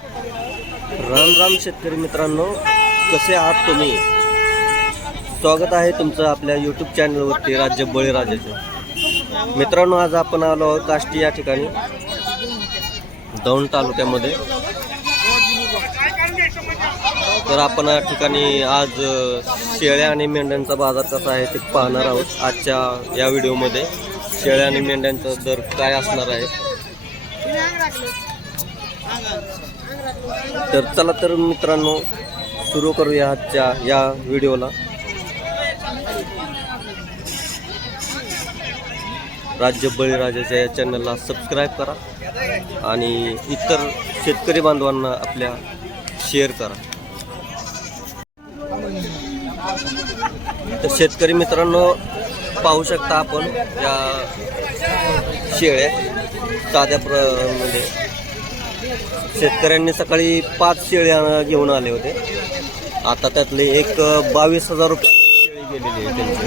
राम राम शेतकरी मित्रांनो, कसे आहात तुम्ही? स्वागत आहे तुमचं आपल्या यूट्यूब चॅनलवरती राज्य बळीराजाचे. मित्रांनो, आज आपण आलो आहोत काष्टी या ठिकाणी दौंड तालुक्यामध्ये. तर आपण या ठिकाणी आज शेळ्या आणि मेंढ्यांचा बाजार कसा आहे ते पाहणार आहोत. आजच्या या व्हिडिओमध्ये शेळ्या आणि मेंढ्यांचा दर काय असणार आहे. तर चला तर मित्रांनो, सुरू करूया आजच्या या व्हिडिओला. राज्य बळीराजाच्या या चॅनलला सबस्क्राईब करा आणि इतर शेतकरी बांधवांना आपल्या शेअर करा. तर शेतकरी मित्रांनो, पाहू शकता आपण या शेळ्या साध्या म्हणजे शेतकऱ्यांनी सकाळी 5 शेळ्या घेऊन आले होते. आता त्यातले एक 22,000 रुपये शेळी गेलेली आहे त्यांची.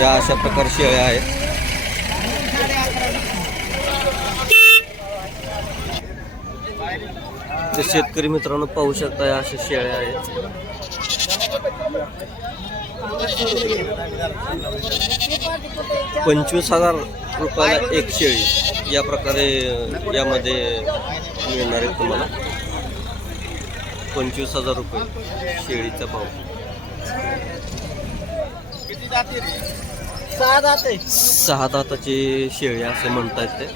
या अशा प्रकार शेळ्या आहेत. तर शेतकरी मित्रांनो, पाहू शकता या अशा शेळ्या आहेत. 25,000 रुपयाला एक शेळी या प्रकारे यामध्ये मिळणार आहे तुम्हाला. 25,000 रुपये शेळीचा भाव. 6 दाताची शेळी असे म्हणतात ते.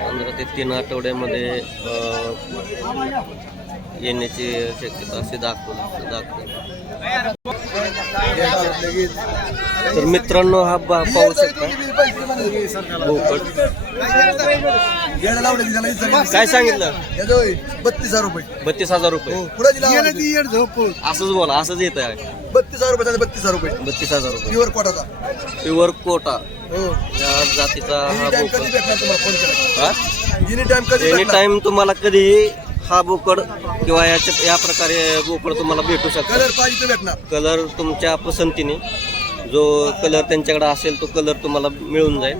15 ते 3 आठवड्यामध्ये येण्याची शक्यता असे दाखवते. तर मित्रांनो, हा पाहू शकता बोकड. काय सांगितलं? 32,000 रुपये. 32,000 रुपये. असंच बोला, असंच येत आहे. 32,000 रुपये. 32,000 रुपये. 32,000 रुपये. प्युअर कोटाचा. प्युअर कोटा हो. या जातीचा हा बोकड. एनी एनी टाइम तुम्हाला कधीही हा बोकड किंवा या प्रकारे बोकड तुम्हाला भेटू शकतो. कलर पाहिजे भेटणार. कलर तुमच्या पसंतीने जो कलर त्यांच्याकडे असेल तो कलर तुम्हाला मिळून जाईल.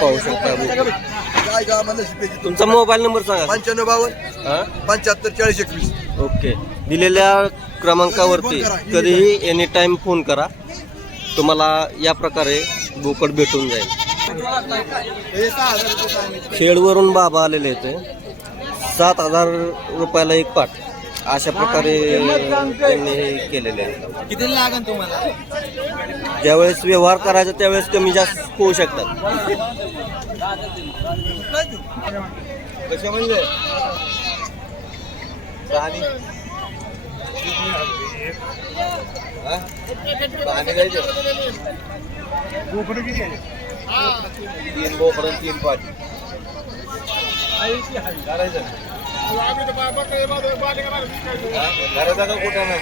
पाहू शकता. तुमचा मोबाईल नंबर सांगा. 9552 75 40 21. ओके. दिलेल्या क्रमांकावरती कधीही एनी टाइम फोन करा. तुम्हाला या प्रकारे बोकड भेटून जाईल. खेडवरून बाबा आलेले होते. 7,000 रुपयाला एक पाट अशा प्रकारे त्यांनी हे केलेले आहे. किती लागेल तुम्हाला? ज्यावेळेस व्यवहार करायचा त्यावेळेस कमी जास्त होऊ शकतात. कसे म्हणजे बोकडं किती आहे? 3 बोकडं 3 पाटी. करायचं घराचा कुठं ना.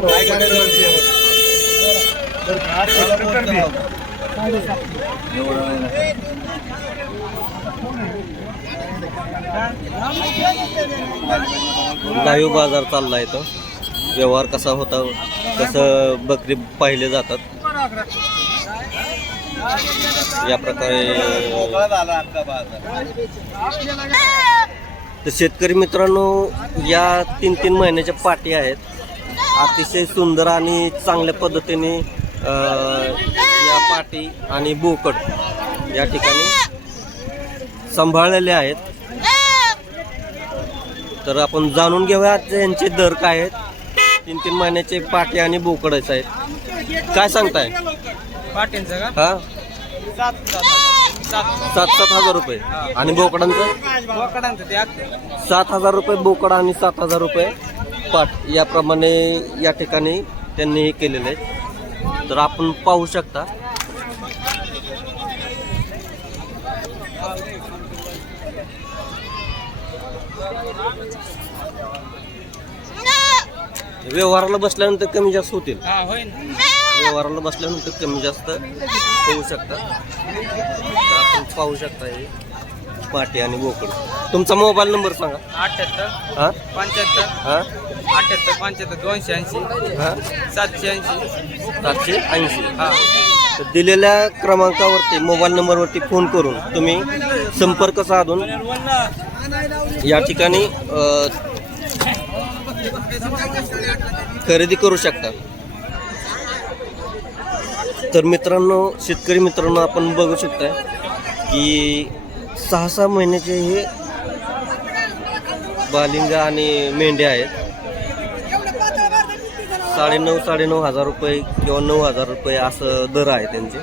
काय करायचं? लाईव्ह बाजार चाललाय तो. व्यवहार कसा होता, कसं बकरी पाहिले जातात या प्रकारे. तर शेतकरी मित्रांनो, या 3-3 महिन्याच्या पाटी आहेत. अतिशय सुंदर आणि चांगल्या पद्धतीने या पाटी आणि बोकड या ठिकाणी सांभाळलेले आहेत. तर आपण जाणून घेऊया यांचे दर काय आहेत. 3-3 महिन्याचे पाटी आणि बोकडच आहेत. काय सांगताय पाट्यांचं का? हा, 7,000 रुपये. आणि बोकडांचं? बोकडांचं ते 7,000 रुपये बोकड आणि 7,000 रुपये पाट याप्रमाणे या ठिकाणी त्यांनी हे केलेले आहेत. तर आपण पाहू शकता. व्यवहाराला बसल्यानंतर कमी जास्त होतील. व्यवहाराला बसल्यानंतर कमी जास्त होऊ शकतात. आपण पाहू शकता हे पाटी आणि बोकड. तुमचा मोबाईल नंबर सांगा. 78 हां 75 हां 78 75 280 हां 780. 780. हा तर दिलेल्या क्रमांकावरती मोबाईल नंबरवरती फोन करून तुम्ही संपर्क साधून या ठिकाणी खरेदी करू शकता. तर मित्रांनो, शेतकरी मित्रांनो, आपण बघू शकता की 6-6 महिन्याचे हे बालिंगा आणि मेंढ्या आहेत. 9,500 रुपये किंवा 9,000 रुपये असं दर आहे त्यांचे.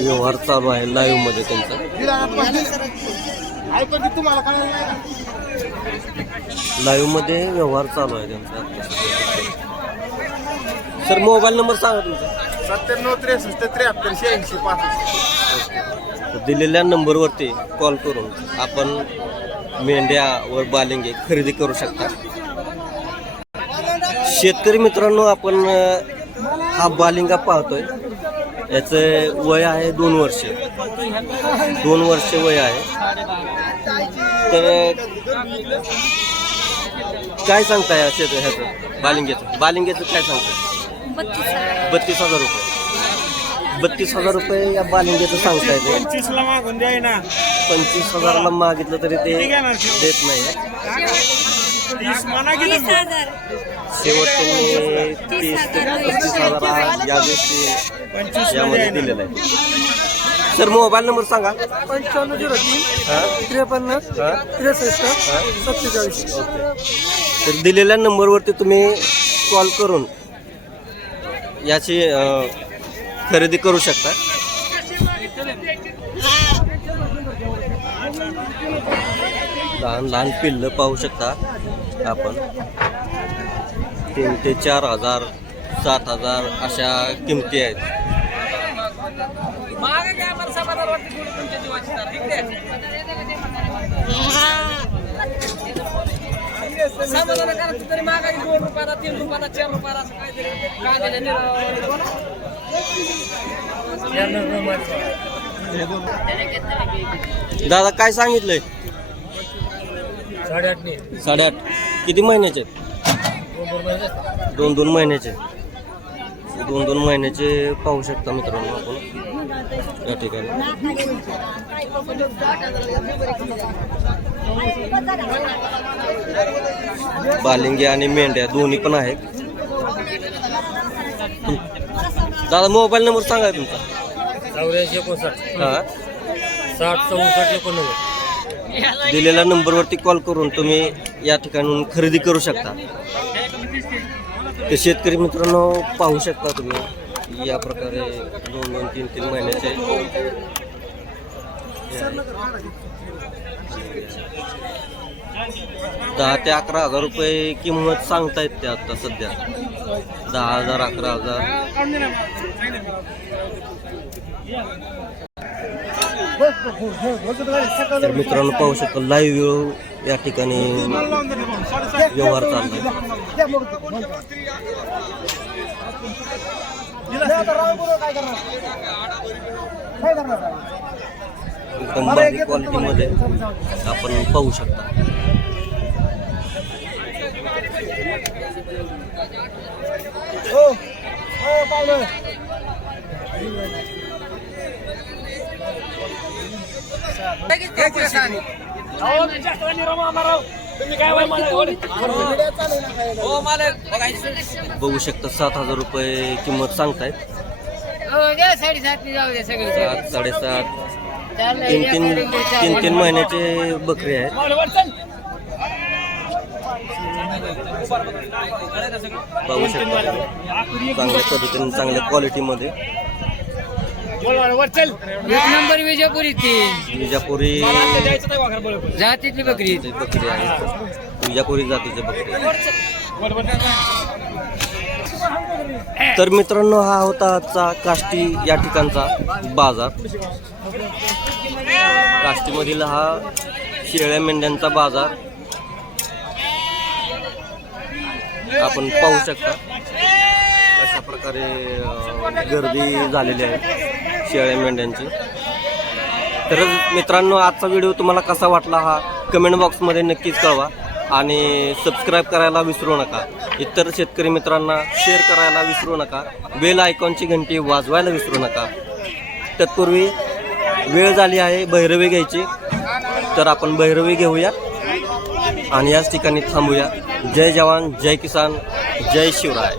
व्यवहार चालू आहे लाईव्ह मध्ये त्यांचा. लाईव्ह मध्ये व्यवहार चालू आहे त्यांचा. सर मोबाईल नंबर सांगा तुमचा. 97 63 73 86 65. दिलेल्या नंबरवरती कॉल करून आपण मेंढ्या व बालिंगे खरेदी करू शकता. शेतकरी मित्रांनो, आपण हा बालिंगा पाहतोय. याचं वय आहे 2 वर्ष. 2 वर्ष वय आहे. तर काय सांगताय ह्याचं बालिंग्याचं काय सांगताय? 32,000 रुपये. 32,000 रुपये या बालिंग्याचं सांगताय ते. 25ला मागून द्याय ना. 25,000ला मागितलं तरी ते देत नाही. 30 म्हणा की तुम्ही. शेवट त्यांनी 30 ते 35,000 या गोष्टी यामध्ये दिलेलं आहे. सर मोबाईल नंबर सांगा. 9503 हां 53 हां 63 47. ओके. तर दिलेल्या नंबरवरती तुम्ही कॉल करून याची खरेदी करू शकता. लहान लहान पिल्लं पाहू शकता आपण. 3 ते 4,000 7,000 अशा किमती आहेत. दादा काय सांगितलंय? 8.5. किती महिन्याचे? 2 महिन्याचे. 2 महिन्याचे पाहू शकता मित्रांनो आपण या ठिकाणी. बालिंगे आणि मेंढ्या दोन्ही पण आहेत. दादा मोबाईल नंबर सांगा तुमचा. 84 हां 60 64 89. दिलेल्या नंबरवरती कॉल करून तुम्ही या ठिकाणून खरेदी करू शकता. ते शेतकरी मित्रांनो पाहू शकता तुम्ही या प्रकारे 2-2 3-3 महिन्याचे 10 ते 11,000 रुपये किंमत सांगतायत ते आता सध्या. 10,000 11,000. तर मित्रांनो पाहू शकता लाईव्ह या ठिकाणी व्यवहार चाललाय. एकदम भारी क्वालिटीमध्ये आपण पाहू शकता. बघू शकता 7,000 रुपये किंमत सांगतायत. 7, 7.5. 3 महिन्याचे बकरी आहेत. बघू शकता चांगल्या पद्धतीने चांगल्या क्वालिटीमध्ये. एक नंबर विजापुरी विजापुरी जातीतली बकरी आहे. विजापुरी जातीचे बकरी. तर मित्रांनो, हा होता आजचा काष्टी या ठिकाणचा बाजार. काष्टीमधील हा शेळ्या मेंढ्यांचा बाजार आपण पाहू शकता. अशा प्रकारे गर्दी झालेली आहे शेळ्या मेंढ्यांची. तर मित्रांनो, आजचा व्हिडिओ तुम्हाला कसा वाटला हा कमेंट बॉक्समध्ये नक्कीच कळवा आणि सबस्क्राईब करायला विसरू नका. इतर शेतकरी मित्रांना शेअर करायला विसरू नका. बेल आयकॉनची घंटी वाजवायला विसरू नका. तत्पूर्वी वेळ झाली आहे भैरवी घ्यायची, तर आपण भैरवी घेऊया आणि याच ठिकाणी थांबूया. जय जवान, जय किसान, जय शिवराय.